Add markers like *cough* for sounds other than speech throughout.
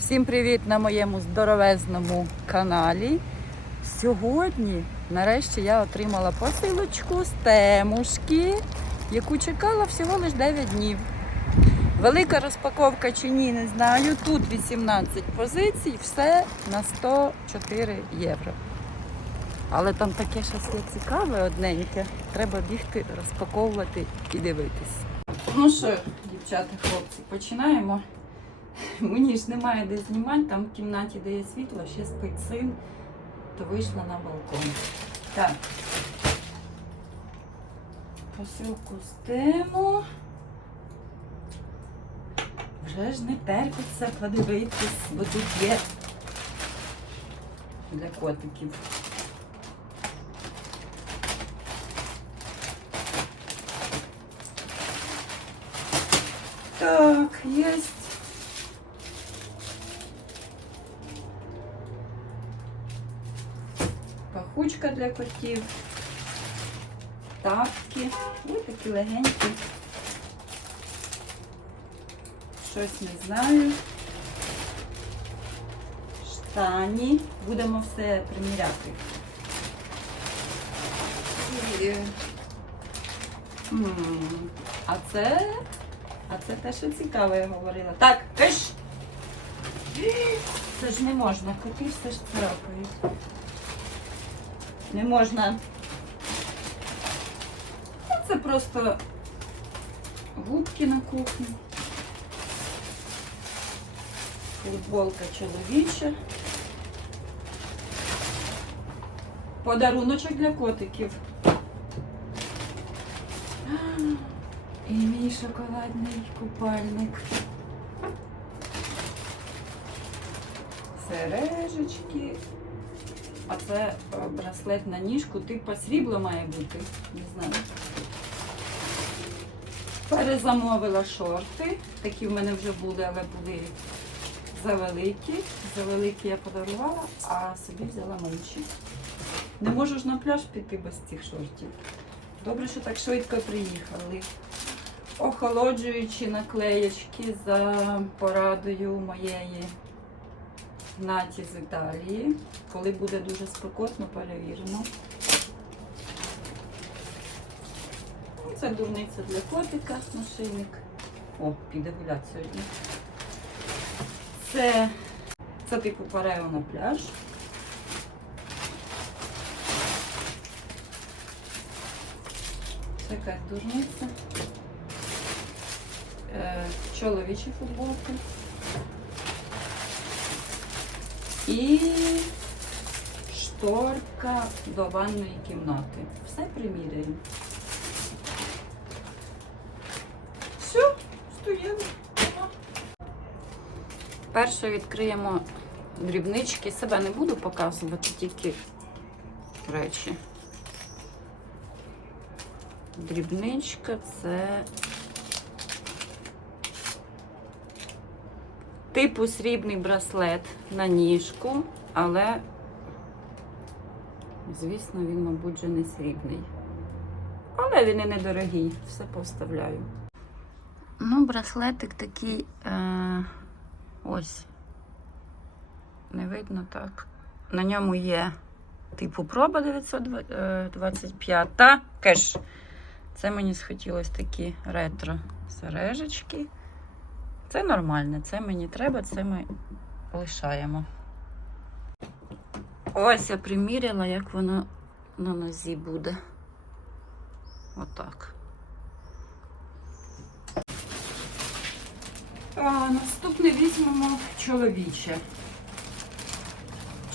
Всім привіт на моєму здоровезному каналі. Сьогодні, нарешті, я отримала посилочку з темушки, яку чекала всього лише 9 днів. Велика розпаковка чи ні, не знаю. Тут 18 позицій, все на 104 євро. Але там таке щось є цікаве, одненьке. Треба бігти, розпаковувати і дивитись. Ну що, дівчата, хлопці, починаємо. *laughs* Мені ж немає де знімати, там в кімнаті, де є світло, ще спить син, то вийшла на балкон. Так. Посилку з тему. Вже ж не терпиться подивитись, бо тут є для котиків. Так, есть. Пахучка для котів. Тапки. Ось такі легенькі. Щось не знаю. Штані. Будемо все приміряти. І, м, А це а це те, що цікаво, я говорила. Так, киш! Це ж не можна, коти все ж царапають. Не можна. Ну, Це просто губки на кухні. Футболка чоловіча. Подаруночок для котиків. І мій шоколадний купальник. Сережечки. А це е, браслет на ніжку, типа срібло має бути. Не знаю. Перезамовила шорти. Такі в мене вже були, але були завеликі. Завеликі я подарувала, а собі взяла менші. Не можу ж на пляж піти без цих шортів. Добре, що так швидко приїхали охолоджуючі наклеєчки за порадою моєї Наті з Італії. Коли буде дуже спекотно, перевіримо. Це дурниця для котика, нашийник. О, піде гуляти сьогодні. Це, це типу парео на пляж. Це якась дурниця. Е, чоловічі футболки. І шторка до ванної кімнати. Все приміряємо. Все, стоїмо. Перше відкриємо дрібнички. Себе не буду показувати, тільки речі. Дрібничка це типу срібний браслет на ніжку, але, звісно, він, мабуть, вже не срібний. Але він і недорогий, все поставляю. Ну, браслетик такий е, ось. Не видно так. На ньому є типу проба 925 та кеш. Це мені схотілось такі ретро сережечки. Це нормально, це мені треба, це ми лишаємо. Ось я приміряла, як воно на нозі буде. Отак. А, наступне візьмемо чоловіче.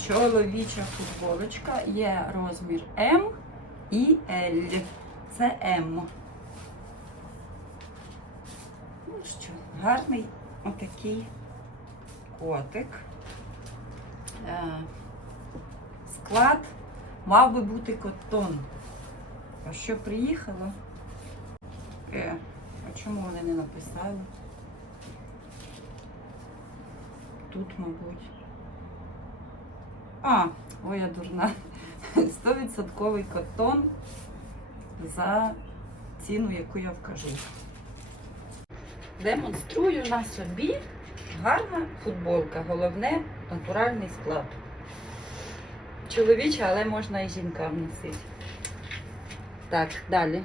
Чоловіча футболочка є розмір М і L. Це М. Ну що, гарний отакий котик. Е, Склад мав би бути котон. А що приїхало? Е, а чому вони не написали? Тут, мабуть. А, ой, я дурна. 100% котон за ціну, яку я вкажу. Демонструю на собі Гарна футболка, головне натуральний склад. Чоловіча, але можна і жінкам носити. Так, далі.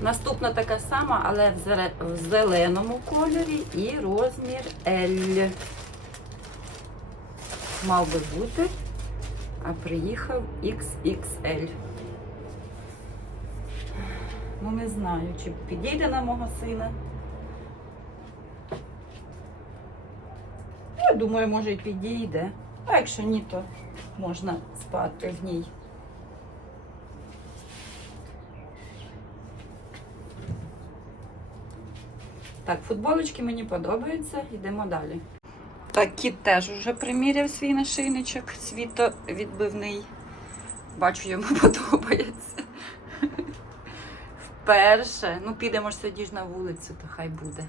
Наступна така сама, але в зеленому кольорі і розмір L. Мав би бути, а приїхав XXL. Ну, не знаю, чи підійде на мого сина. Думаю, може і підійде. А якщо ні, то можна спати в ній. Так, футболочки мені подобаються, йдемо далі. Так, кіт теж вже приміряв свій нашийничок світовідбивний. Бачу, йому *laughs* подобається. Вперше. Ну, підемо ж ж на вулицю, то хай буде.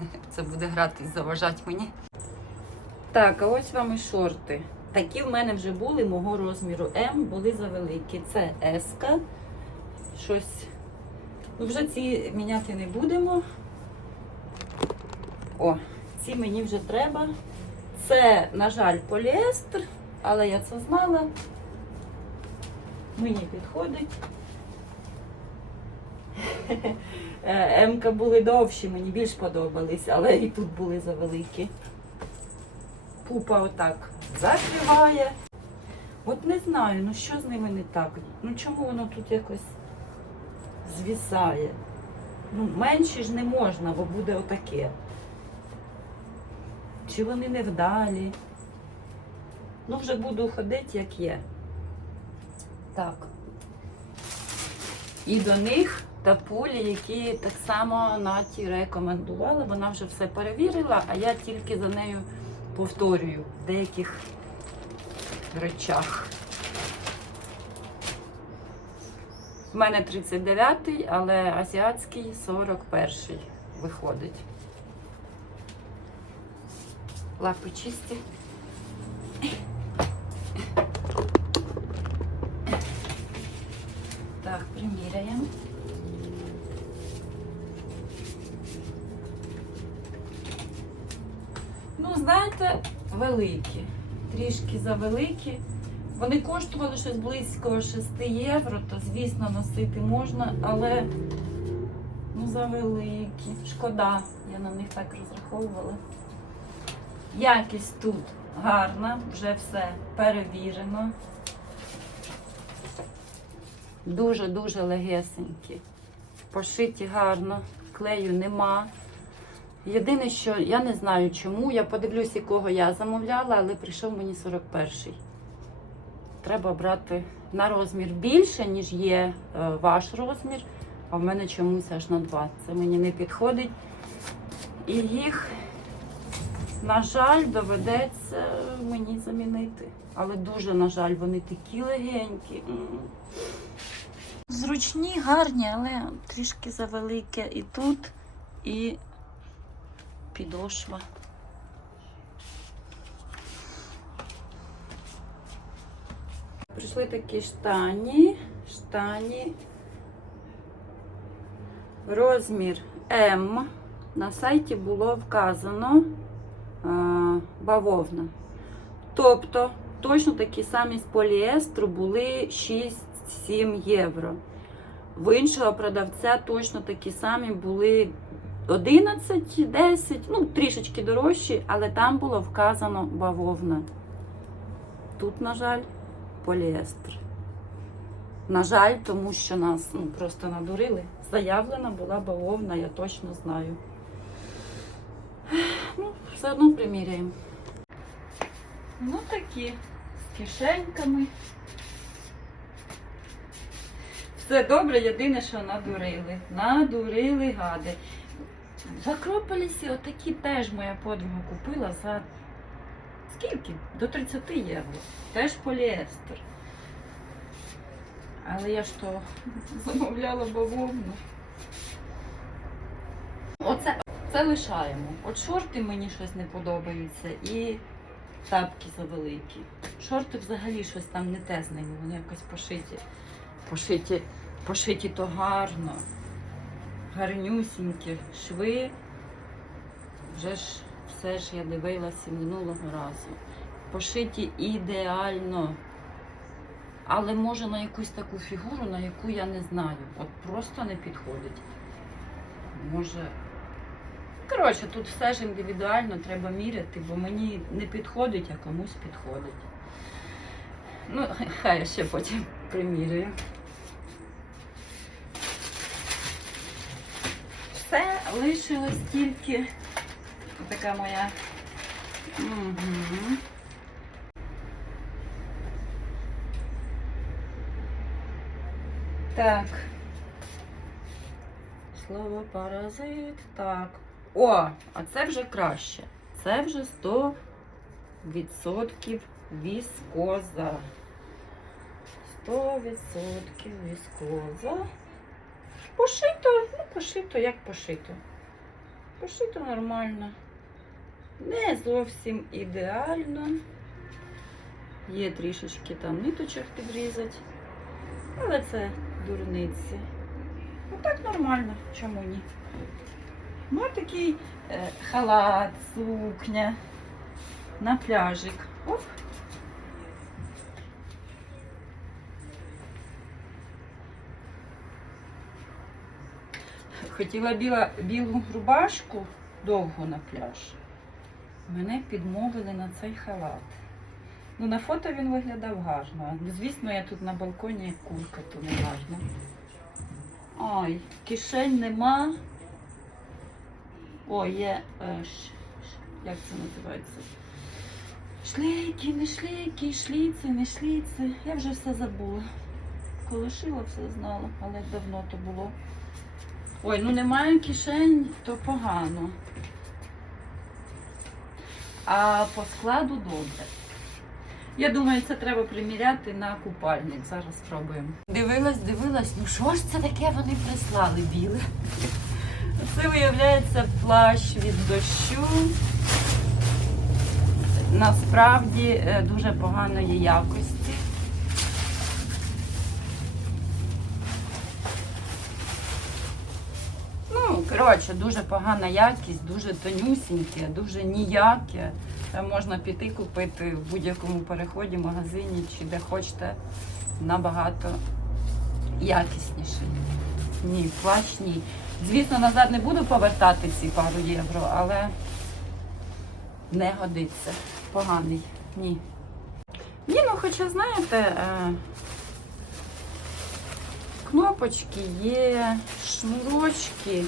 *laughs* Це буде грати заважати мені. Так, а ось вам і шорти. Такі в мене вже були мого розміру М, були завеликі. Це S. Щось. Ну, вже ці міняти не будемо. О, ці мені вже треба. Це, на жаль, поліестер, але я це знала. Мені підходить. *laughs* Е, М-ка були довші, мені більш подобались, але і тут були завеликі. Пупа отак закриває. От не знаю, ну що з ними не так? Ну чому воно тут якось звісає? Ну, менші ж не можна, бо буде отаке. Чи вони невдалі? Ну, вже буду ходити, як є. Так. І до них тапулі, які так само Наті рекомендувала. Вона вже все перевірила, а я тільки за нею повторюю в деяких речах. У мене 39-й, але азіатський 41-й виходить. Лапи чисті. Так, приміряємо. Ну, знаєте, великі. Трішки завеликі. Вони коштували щось близько 6 євро, то звісно носити можна, але ну завеликі. Шкода, я на них так розраховувала. Якість тут гарна, вже все перевірено. Дуже-дуже легесенькі. Пошиті гарно, клею нема. Єдине, що я не знаю чому. Я подивлюсь, якого я замовляла, але прийшов мені 41-й. Треба брати на розмір більше, ніж є е, ваш розмір, а в мене чомусь аж на 2. Це мені не підходить. І їх, на жаль, доведеться мені замінити. Але дуже, на жаль, вони такі легенькі. Зручні, гарні, але трішки завелике і тут, і підошва. Прийшли такі штані. Штані. Розмір М. На сайті було вказано а, бавовна. Тобто, точно такі самі з поліестру були 6-7 євро. В іншого продавця точно такі самі були 11, 10, ну трішечки дорожчі, але там було вказано бавовна. Тут, на жаль, поліестр. На жаль, тому що нас ну, просто надурили. Заявлена була бавовна, я точно знаю. Ну, все одно приміряємо. Ну такі, з кишеньками. Все добре, єдине, що надурили. Надурили гади. В Акрополісі отакі теж моя подруга купила за скільки? До 30 євро. Теж поліестер. Але я ж то *laughs* замовляла бавовну. Оце це лишаємо. От шорти мені щось не подобаються і тапки завеликі. Шорти взагалі щось там не те з ними, вони якось пошиті. Пошиті, пошиті то гарно. Гарнюсінькі шви. Вже ж все ж я дивилася минулого разу. Пошиті ідеально. Але може на якусь таку фігуру, на яку я не знаю. От просто не підходить. Може. Коротше, тут все ж індивідуально треба міряти, бо мені не підходить, а комусь підходить. Ну, *laughs* хай я ще потім приміряю. Все, лишилось тільки така моя. Угу. Так. Слово паразит. Так. О, а це вже краще. Це вже 100% віскоза. 100% віскоза. Пошито, ну пошито, як пошито. Пошито нормально. Не зовсім ідеально. Є трішечки там ниточок підрізати. Але це дурниці. Ну так нормально, чому ні? Ну, такий е, халат, сукня на пляжик. Оп. Хотіла біла, білу рубашку довго на пляж. Мене підмовили на цей халат. Ну, на фото він виглядав гарно. Звісно, я тут на балконі курка, то не гарно. Ой, кишень нема. О, є. Е, ш- ш- як це називається? Шлейки, не шлейки, шліци, не шліци. Я вже все забула. Коли шила, все знала, але давно то було. Ой, ну немає кишень, то погано. А по складу добре. Я думаю, це треба приміряти на купальник. Зараз спробуємо. Дивилась, дивилась, ну що ж це таке вони прислали біле? Це виявляється плащ від дощу. Насправді е, дуже поганої якості. Ну, коротше, дуже погана якість, дуже тонюсіньке, дуже ніяке. Е, Можна піти купити в будь-якому переході, магазині чи де хочете набагато якісніший. Ні, плащ ні. Звісно, назад не буду повертати ці пару євро, але не годиться. Поганий. Ні. Ні, ну хоча, знаєте, е, кнопочки є, шнурочки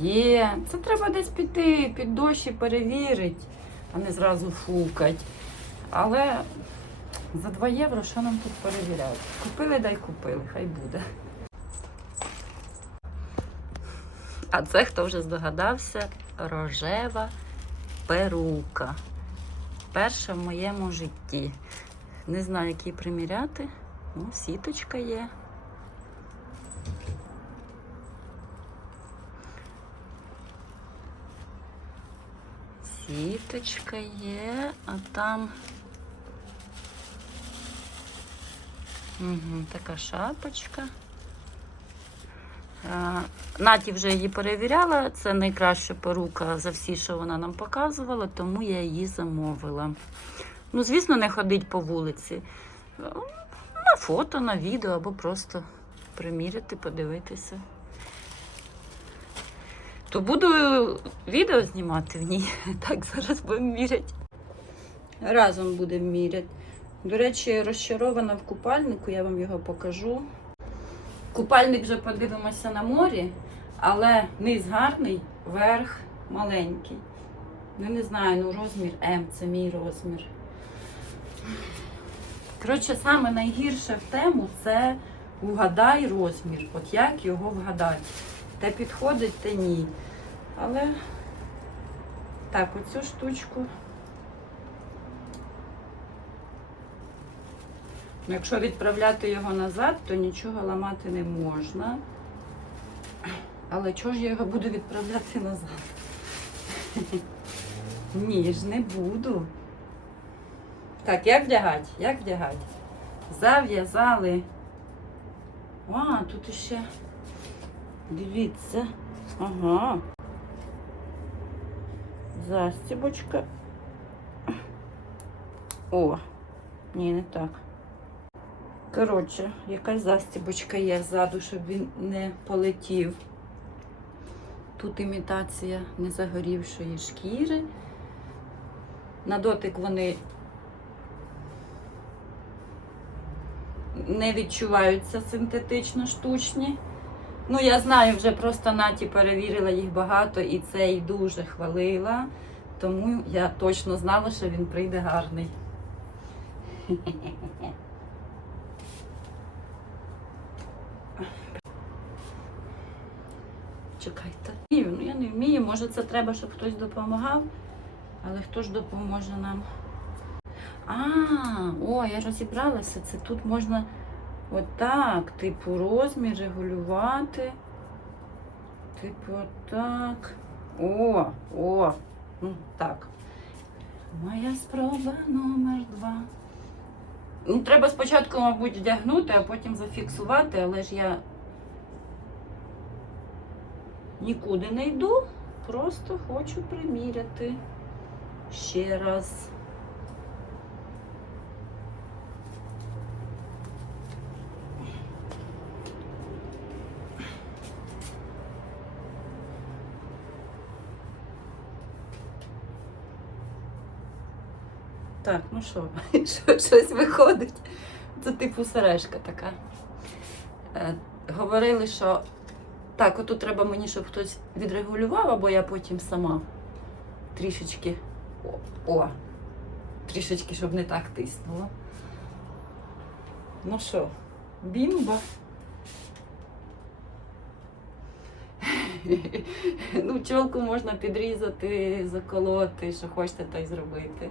є. Це треба десь піти під дощ і перевірити, а не зразу фукать. Але за 2 євро що нам тут перевіряти? Купили, дай купили, хай буде. А це хто вже здогадався? Рожева перука. Перша в моєму житті. Не знаю, який приміряти. Ну, сіточка є. Сіточка є, а там угу, така шапочка. Наті вже її перевіряла. Це найкраща порука за всі, що вона нам показувала, тому я її замовила. Ну, звісно, не ходить по вулиці. На фото, на відео або просто приміряти, подивитися. То буду відео знімати в ній. *laughs* Так, зараз будемо міряти. Разом будемо міряти. До речі, розчарована в купальнику, я вам його покажу. Купальник вже подивимося на морі, але низ гарний, верх маленький. Ну, не знаю, ну розмір М, це мій розмір. Коротше, саме найгірше в тему це вгадай розмір. От як його вгадати. Те підходить, те ні. Але так, оцю штучку. Ну, Якщо відправляти його назад, то нічого ламати не можна. Але чого ж я його буду відправляти назад? *laughs* Ні ж не буду. Так, як вдягати? Як вдягати? Зав'язали. А, тут іще Дивіться. Ага. Застібочка. О, ні, не так. Коротше, якась застібочка є ззаду, щоб він не полетів. Тут імітація незагорівшої шкіри. На дотик вони не відчуваються синтетично штучні. Ну, я знаю, вже просто Наті перевірила їх багато і цей дуже хвалила. Тому я точно знала, що він прийде гарний. Чекайте. Ну, я не вмію, може це треба, щоб хтось допомагав. Але хто ж допоможе нам? А, о, я розібралася. Це тут можна отак, типу, розмір регулювати. Типу, отак. О, о, ну так. Моя спроба номер два. Ну, треба спочатку, мабуть, вдягнути, а потім зафіксувати, але ж я нікуди не йду, просто хочу приміряти ще раз. Так, ну що, *laughs* що- щось виходить. Це типу сережка така. Е, говорили, що так, отут треба мені, щоб хтось відрегулював, або я потім сама трішечки. О, о трішечки, щоб не так тиснуло. Ну що, бімба. *laughs* ну, чолку можна підрізати, заколоти, що хочете, то й зробити.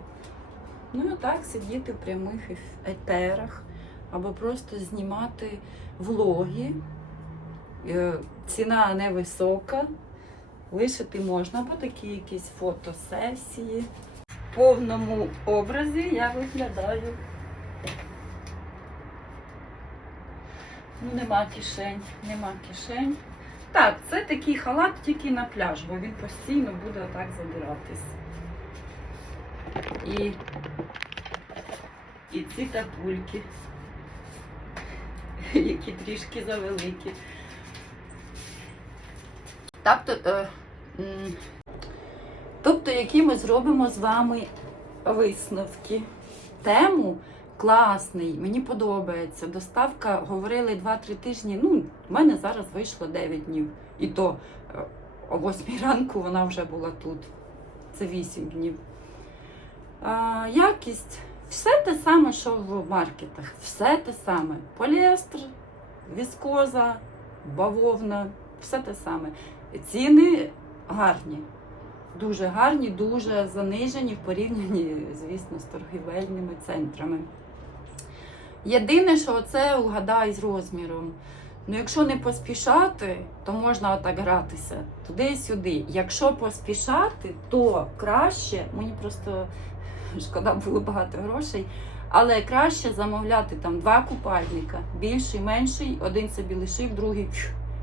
Ну так сидіти в прямих етерах або просто знімати влоги. Е, Ціна невисока, лишити можна, або такі якісь фотосесії. В повному образі я виглядаю. Ну, нема кишень, нема кишень. Так, це такий халат тільки на пляж, бо він постійно буде отак задиратись. І, і ці тапульки, які трішки завеликі. Тобто, е, м, тобто, які ми зробимо з вами висновки. Тему класний, мені подобається. Доставка говорили 2-3 тижні. Ну, в мене зараз вийшло 9 днів. І то е, о 8 ранку вона вже була тут. Це 8 днів. Якість все те саме, що в маркетах. Все те саме. Поліестр, віскоза, бавовна, все те саме. Ціни гарні. Дуже гарні, дуже занижені в порівнянні, звісно, з торгівельними центрами. Єдине, що це угадай з розміром. Ну, якщо не поспішати, то можна отак гратися туди і сюди. Якщо поспішати, то краще, мені просто *laughs* шкода було багато грошей, але краще замовляти там два купальника, більший, менший, один собі лишив, другий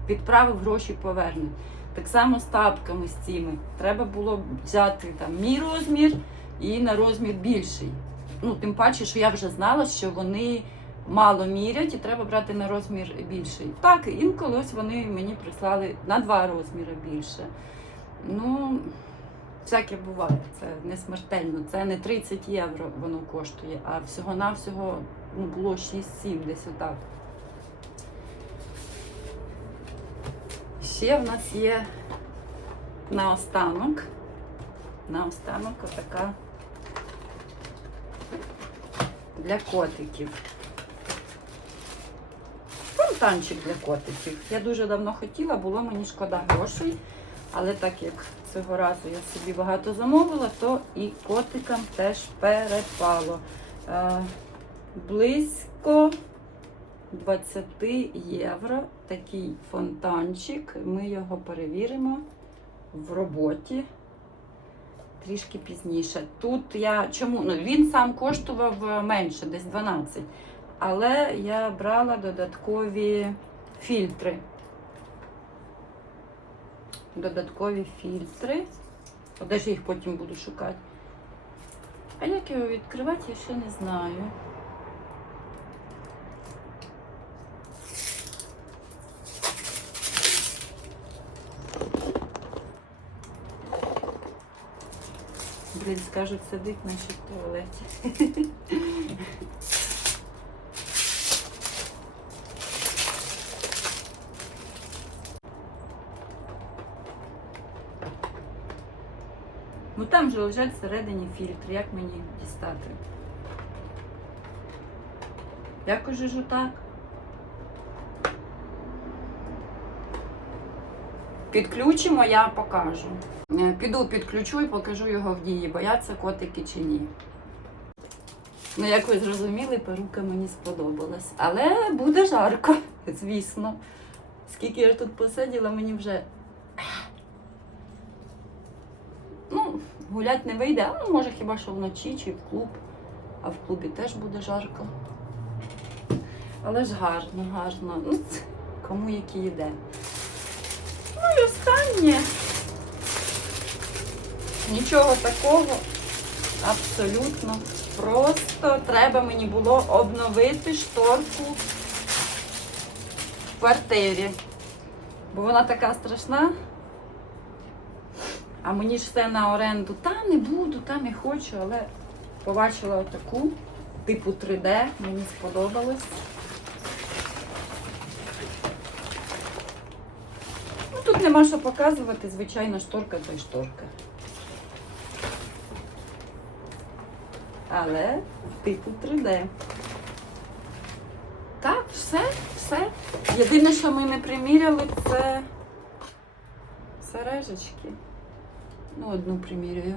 відправив, гроші повернуть. Так само з тапками з цими. Треба було взяти там мій розмір і на розмір більший. Ну, тим паче, що я вже знала, що вони мало мірять і треба брати на розмір більший. Так, інколи ось вони мені прислали на два розміри більше. Ну, всяке буває, це не смертельно. Це не 30 євро воно коштує, а всього-навсього ну, було 6-7 десь отак. Ще в нас є наостанок. Наостанок отака для котиків. Фонтанчик для котиків. Я дуже давно хотіла, було мені шкода грошей. Але так як цього разу я собі багато замовила, то і котикам теж перепало. Е, близько 20 євро такий фонтанчик. Ми його перевіримо в роботі трішки пізніше. Тут я чому? Ну, він сам коштував е, менше, десь 12. Але я брала додаткові фільтри. Додаткові фільтри. А де ж їх потім буду шукати? А як його відкривати, я ще не знаю. Блін, скажуть, сидить наче в туалеті. *laughs* Ну там же лежать всередині фільтр, як мені дістати? Якось же ж так. Підключимо, я покажу. Е, Піду підключу і покажу його в дії, бояться котики чи ні. Ну, як ви зрозуміли, перука мені сподобалась. Але буде жарко, *laughs* звісно. Скільки я тут посиділа, мені вже. Ну, гулять не вийде, а може хіба що вночі чи в клуб. А в клубі теж буде жарко. Але ж гарно, гарно. Ну, кому які йде. Ну і останнє. Нічого такого. Абсолютно. Просто треба мені було обновити шторку в квартирі. Бо вона така страшна. А мені ж все на оренду. Та не буду, та не хочу, але побачила отаку, типу 3D, мені сподобалось. Ну, тут нема що показувати, звичайно, шторка то й шторка. Але типу 3D. Так, все, все. Єдине, що ми не приміряли, це сережечки. Ну, одну приміряю.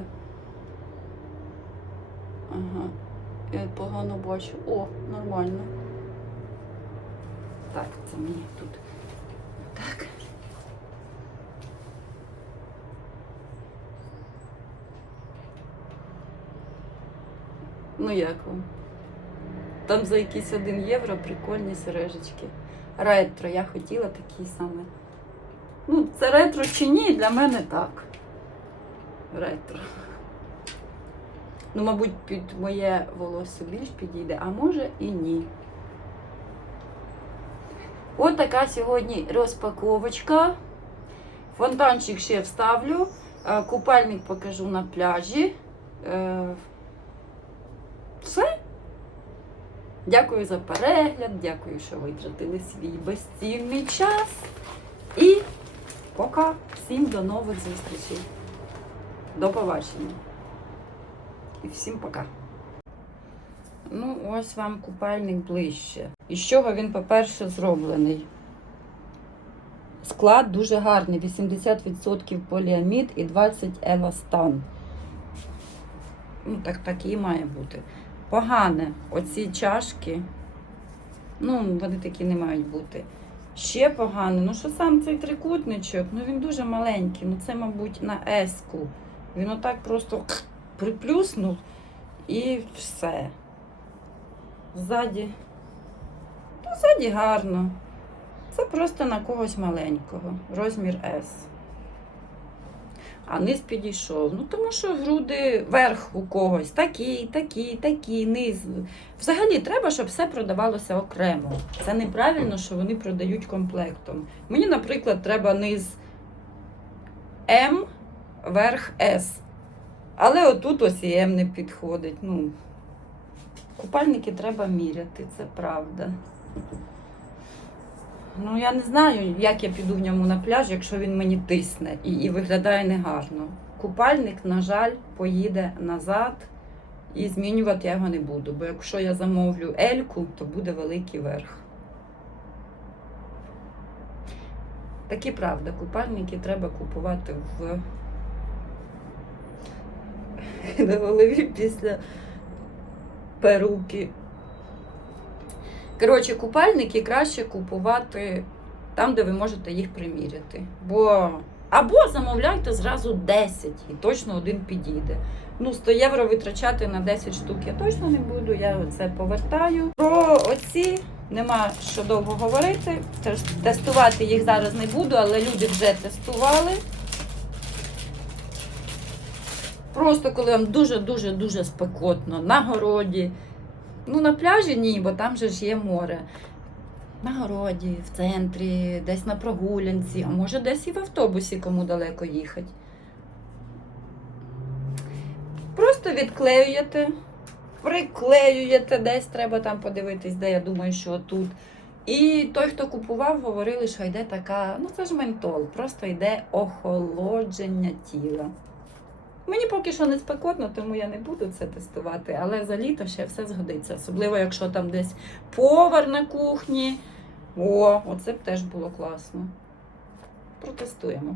Ага. Я погано бачу. О, нормально. Так, це мені тут. Так. Ну як вам? Там за якісь 1 євро прикольні сережечки. Ретро, я хотіла такі саме. Ну, це ретро чи ні, для мене так. Ретро. Ну, мабуть, під моє волосся більш підійде, а може і ні. От така сьогодні розпаковочка. Фонтанчик ще вставлю. Е, Купальник покажу на пляжі. Е, Все. Дякую за перегляд, дякую, що витратили свій безцінний час. І пока. Всім до нових зустрічей. До побачення. І всім пока. Ну, ось вам купальник ближче. І з чого він, по-перше, зроблений? Склад дуже гарний: 80% поліамід і 20 еластан. Ну, так, так і має бути. Погане. Оці чашки. Ну, вони такі не мають бути. Ще погано. Ну, що сам цей трикутничок, ну він дуже маленький. Ну, це, мабуть, на еску. Він отак просто приплюснув і все. Ззаді. Та ззаді гарно. Це просто на когось маленького. Розмір S. А низ підійшов. Ну, тому що груди верх у когось. Такий, такий, такий, низ. Взагалі треба, щоб все продавалося окремо. Це неправильно, що вони продають комплектом. Мені, наприклад, треба низ М, верх С. Але отут ось і М не підходить. Ну, купальники треба міряти, це правда. Ну, я не знаю, як я піду в ньому на пляж, якщо він мені тисне і, і виглядає негарно. Купальник, на жаль, поїде назад і змінювати я його не буду. Бо якщо я замовлю Ельку, то буде великий верх. Такі правда, купальники треба купувати в *laughs* на голові після перуки. Коротше, купальники краще купувати там, де ви можете їх приміряти. Бо або замовляйте зразу 10 і точно один підійде. Ну, 100 євро витрачати на 10 штук я точно не буду, я це повертаю. Про оці нема що довго говорити. Тестувати їх зараз не буду, але люди вже тестували. Просто коли вам дуже-дуже-дуже спекотно, на городі. Ну, на пляжі ні, бо там же ж є море. На городі, в центрі, десь на прогулянці, а може десь і в автобусі, кому далеко їхати. Просто відклеюєте, приклеюєте, десь треба там подивитись, де я думаю, що тут. І той, хто купував, говорили, що йде така, ну це ж ментол, просто йде охолодження тіла. Мені поки що не спекотно, тому я не буду це тестувати, але за літо ще все згодиться. Особливо, якщо там десь повар на кухні. О, оце б теж було класно. Протестуємо.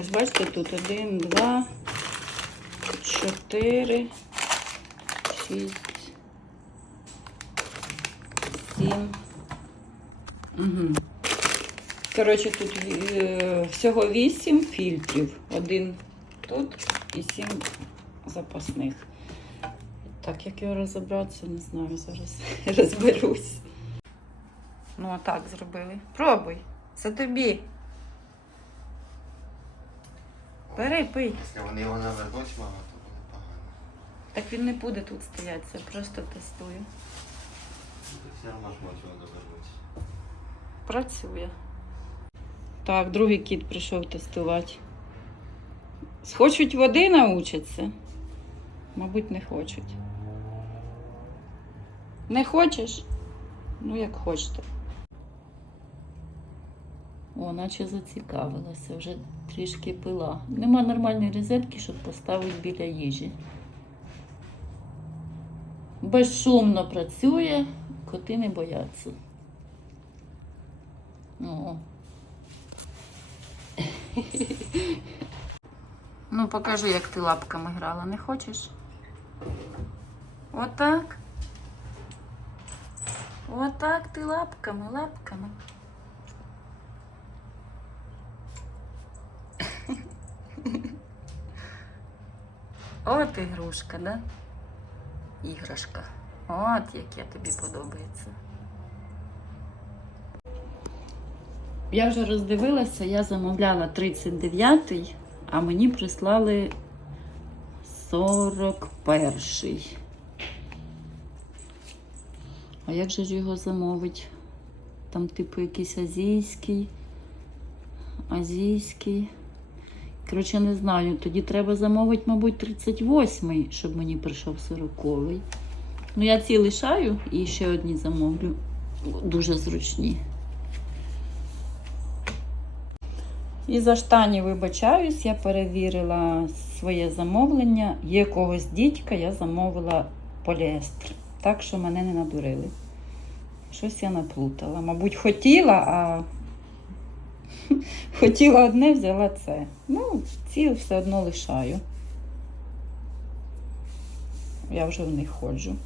Ось, бачите, тут один, два, чотири, шість, сім. Угу. Коротше, тут е, всього вісім фільтрів. Один тут і сім запасних. Так, як його розібратися, не знаю, зараз *laughs* розберусь. Ну, а так зробили. Пробуй. Це тобі. Бери, пий. Якщо вони його навернуть, мама, то буде погано. Так він не буде тут стояти, це просто тестую. Ти все одно ж можеш його навернути. Працює. Так, другий кіт прийшов тестувати. Схочуть води научаться? Мабуть, не хочуть. Не хочеш? Ну, як хочете. О, наче зацікавилася, вже трішки пила. Нема нормальної розетки, щоб поставити біля їжі. Безшумно працює, коти не бояться. О. *laughs* Ну, покажи, як ти лапками грала, не хочеш? Отак. Отак ти лапками, лапками. *laughs* От ігрушка, да? Іграшка. От яке тобі подобається. Я вже роздивилася, я замовляла 39-й, а мені прислали 41-й. А як же ж його замовить? Там, типу, якийсь азійський, азійський. Коротше, не знаю. Тоді треба замовити, мабуть, 38-й, щоб мені прийшов 40-й. Ну, я ці лишаю і ще одні замовлю. Дуже зручні. І за штані вибачаюсь, я перевірила своє замовлення. Є когось дідька, я замовила поліестр. Так що мене не надурили. Щось я наплутала. Мабуть, хотіла, а *laughs* хотіла одне, взяла це. Ну, ці все одно лишаю. Я вже в них ходжу.